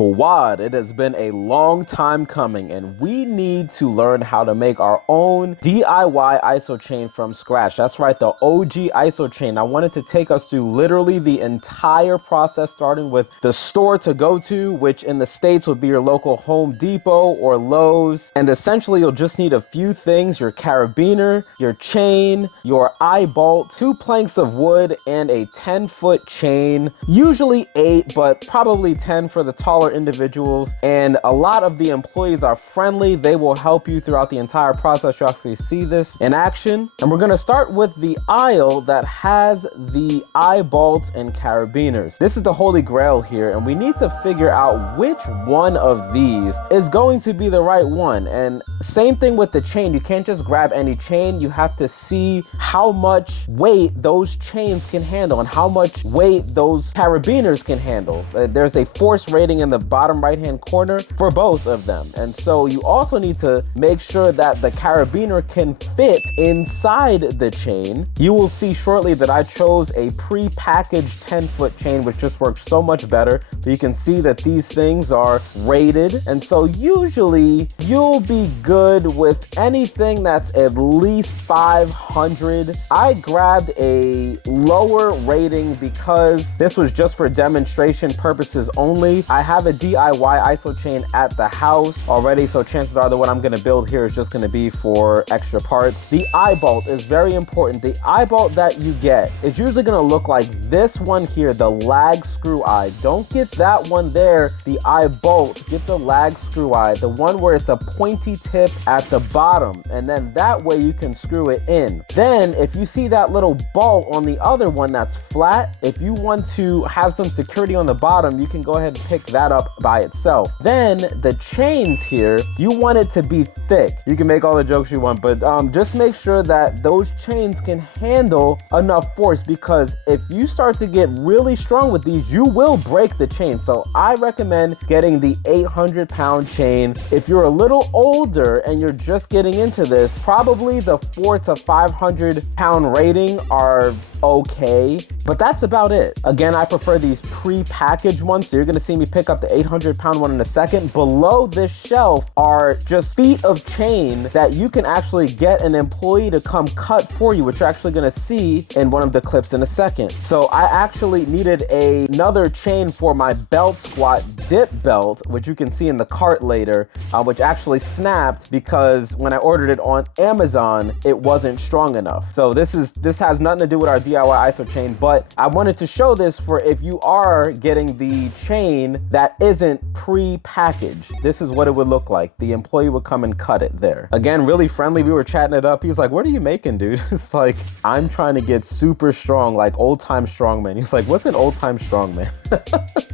NoLimitSquad. It has been a long time coming and we need to learn how to make our own DIY isochain from scratch. That's right, the OG isochain. I wanted to take us through literally the entire process, starting with the store to go to, which in the States would be your local Home Depot or Lowe's. And essentially you'll just need a few things: your carabiner, your chain, your eyebolt, 2 planks of wood, and a 10-foot chain, usually 8, but probably 10 for the taller individuals. And a lot of the employees are friendly. They will help you throughout the entire process. You'll actually see this in action. And we're going to start with the aisle that has the eyebolts and carabiners. This is the holy grail here, and we need to figure out which one of these is going to be the right one. And same thing with the chain. You can't just grab any chain. You have to see how much weight those chains can handle and how much weight those carabiners can handle. There's a force rating in the bottom right hand corner for both of them. And so you also need to make sure that the carabiner can fit inside the chain. You will see shortly that I chose a pre-packaged 10-foot chain, which just works so much better. But you can see that these things are rated. And so usually you'll be good with anything that's at least 500. I grabbed a lower rating because this was just for demonstration purposes only. I have a DIY isochain at the house already, so chances are the one I'm going to build here is just going to be for extra parts. The eyebolt is very important. The eyebolt that you get is usually going to look like this one here, the lag screw eye. Don't get that one there, the eyebolt. Get the lag screw eye, the one where it's a pointy tip at the bottom, and then that way you can screw it in. Then if you see that little bolt on the other one that's flat, if you want to have some security on the bottom, you can go ahead and pick that up by itself. Then the chains here, you want it to be thick. You can make all the jokes you want, but just make sure that those chains can handle enough force, because if you start to get really strong with these, you will break the chain. So I recommend getting the 800-pound chain. If you're a little older and you're just getting into this, probably the 400 to 500-pound rating are okay, but that's about it. Again, I prefer these pre-packaged ones, so you're gonna see me pick up the 800-pound one in a second. Below this shelf are just feet of chain that you can actually get an employee to come cut for you, which you're actually gonna see in one of the clips in a second. So I actually needed another chain for my belt squat dip belt, which you can see in the cart later, which actually snapped because when I ordered it on Amazon, it wasn't strong enough. So this has nothing to do with our DIY iso chain, but I wanted to show this for if you are getting the chain that isn't pre-packaged. This is what it would look like. The employee would come and cut it there. Again, really friendly. We were chatting it up. He was like, "What are you making, dude?" It's like, "I'm trying to get super strong, like old time strongman." He's like, "What's an old time strongman?"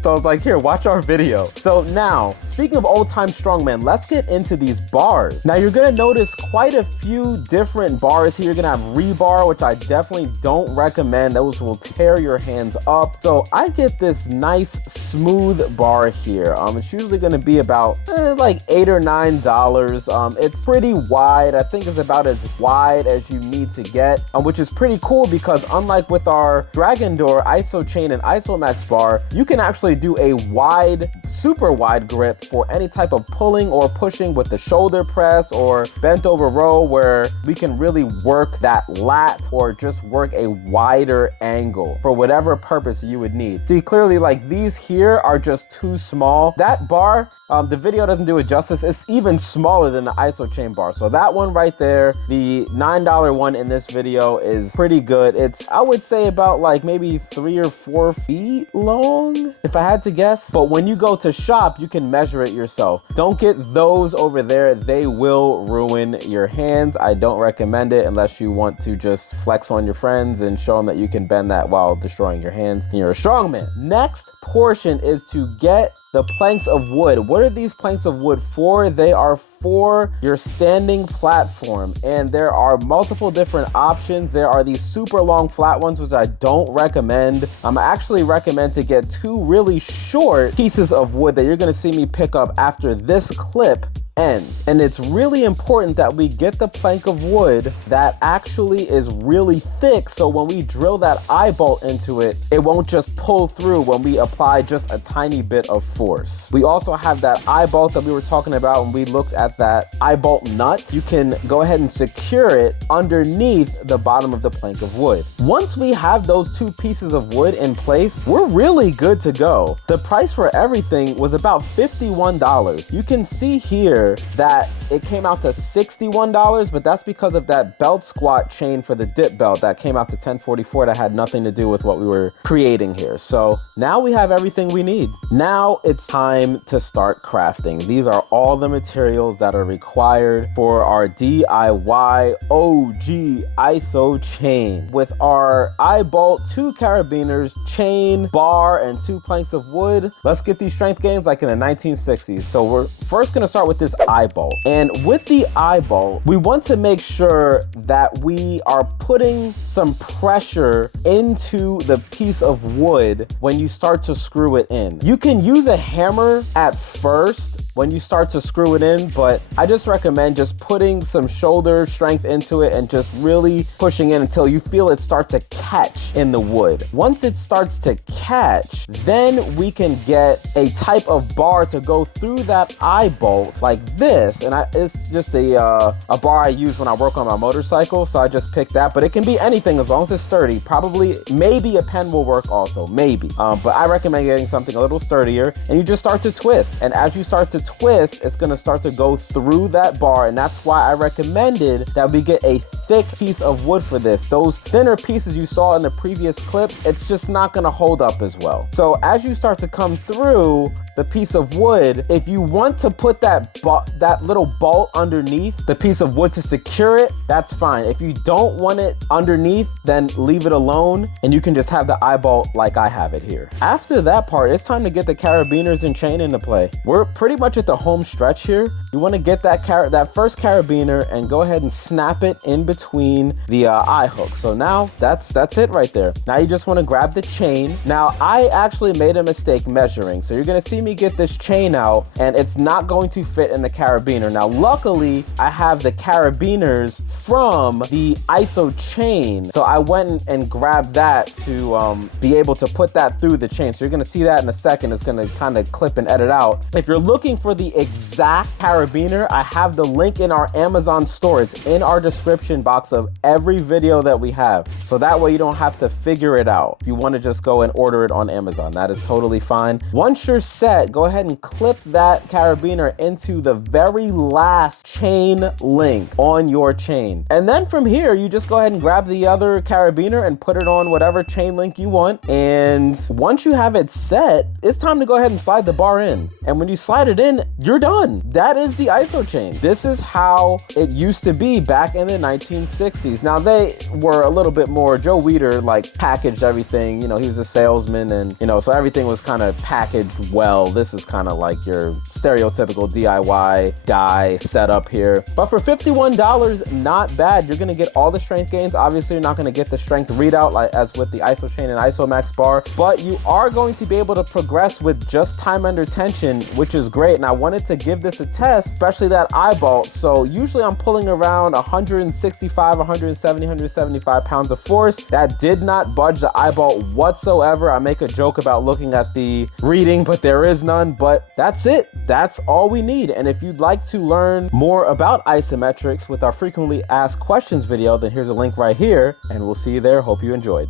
So I was like, "Here, watch our video." So now, speaking of old time strongman, let's get into these bars. Now you're gonna notice quite a few different bars here. You're gonna have rebar, which I definitely don't recommend. Those will tear your hands up. So I get this nice smooth bar here. It's usually gonna be about like $8 or $9. It's pretty wide. I think it's about as wide as you need to get, which is pretty cool because unlike with our Dragon Door iso chain and isometrics bar, you can actually do a wide, super wide grip for any type of pulling or pushing with the shoulder press or bent over row, where we can really work that lat or just work a wider angle for whatever purpose you would need. See, clearly like these here are just too small. That bar, the video doesn't do it justice. It's even smaller than the iso chain bar. So that one right there, the $9 one in this video, is pretty good. It's, I would say, about like maybe 3 or 4 feet long, if I had to guess. But when you go to shop, you can measure it yourself. Don't get those over there. They will ruin your hands. I don't recommend it unless you want to just flex on your friends and show them that you can bend that while destroying your hands and you're a strong man. Next portion is to get the planks of wood. What are these planks of wood for? They are for your standing platform, and there are multiple different options. There are these super long flat ones, which I don't recommend. I actually recommend to get 2 really short pieces of wood that you're gonna see me pick up after this clip ends. And it's really important that we get the plank of wood that actually is really thick, so when we drill that eyebolt into it, it won't just pull through when we apply just a tiny bit of force. We also have that eyebolt that we were talking about when we looked at that eyebolt nut. You can go ahead and secure it underneath the bottom of the plank of wood. Once we have those two pieces of wood in place, we're really good to go. The price for everything was about $51. You can see here that it came out to $61, but that's because of that belt squat chain for the dip belt that came out to $10.44 that had nothing to do with what we were creating here. So now we have everything we need. Now it's time to start crafting. These are all the materials that are required for our DIY OG ISO chain. With our eyebolt, 2 carabiners, chain, bar, and 2 planks of wood, let's get these strength gains like in the 1960s. So we're first gonna start with this eyebolt. And with the eyebolt, we want to make sure that we are putting some pressure into the piece of wood when you start to screw it in. You can use a hammer at first when you start to screw it in, but I just recommend just putting some shoulder strength into it and just really pushing in until you feel it start to catch in the wood. Once it starts to catch, then we can get a type of bar to go through that eyebolt like this. And it's just a bar I use when I work on my motorcycle, so I just picked that, but it can be anything as long as it's sturdy. Probably, maybe a pen will work also, maybe. But I recommend getting something a little sturdier, and you just start to twist. And as you start to twist, it's gonna start to go through that bar, and that's why I recommended that we get a thick piece of wood for this. Those thinner pieces you saw in the previous clips, it's just not gonna hold up as well. So as you start to come through the piece of wood, if you want to put that little bolt underneath the piece of wood to secure it, that's fine. If you don't want it underneath, then leave it alone, and you can just have the eyebolt like I have it here. After that part, it's time to get the carabiners and chain into play. We're pretty much at the home stretch here. You want to get that first carabiner and go ahead and snap it in between the eye hooks. So now that's it right there. Now you just want to grab the chain. Now I actually made a mistake measuring, so you're gonna see me get this chain out and it's not going to fit in the carabiner. Now luckily I have the carabiners from the ISO chain, so I went and grabbed that to be able to put that through the chain. So you're gonna see that in a second. It's gonna kind of clip and edit out. If you're looking for the exact carabiner, I have the link in our Amazon store. It's in our description box of every video that we have, so that way you don't have to figure it out. If you want to just go and order it on Amazon, that is totally fine. Once you're set, go ahead and clip that carabiner into the very last chain link on your chain. And then from here, you just go ahead and grab the other carabiner and put it on whatever chain link you want. And once you have it set, it's time to go ahead and slide the bar in. And when you slide it in, you're done. That is the ISO chain. This is how it used to be back in the 1960s. Now they were a little bit more, Joe Weider like packaged everything, you know, he was a salesman, and you know, so everything was kind of packaged well. This is kind of like your stereotypical DIY guy setup here. But for $51, not bad. You're gonna get all the strength gains. Obviously, you're not gonna get the strength readout like as with the ISO chain and IsoMax bar, but you are going to be able to progress with just time under tension, which is great. And I wanted to give this a test, especially that eyebolt. So usually I'm pulling around 165, 170, 175 pounds of force. That did not budge the eyebolt whatsoever. I make a joke about looking at the reading, but there is none. But that's it. That's all we need. And if you'd like to learn more about isometrics with our frequently asked questions video, then here's a link right here, and we'll see you there. Hope you enjoyed.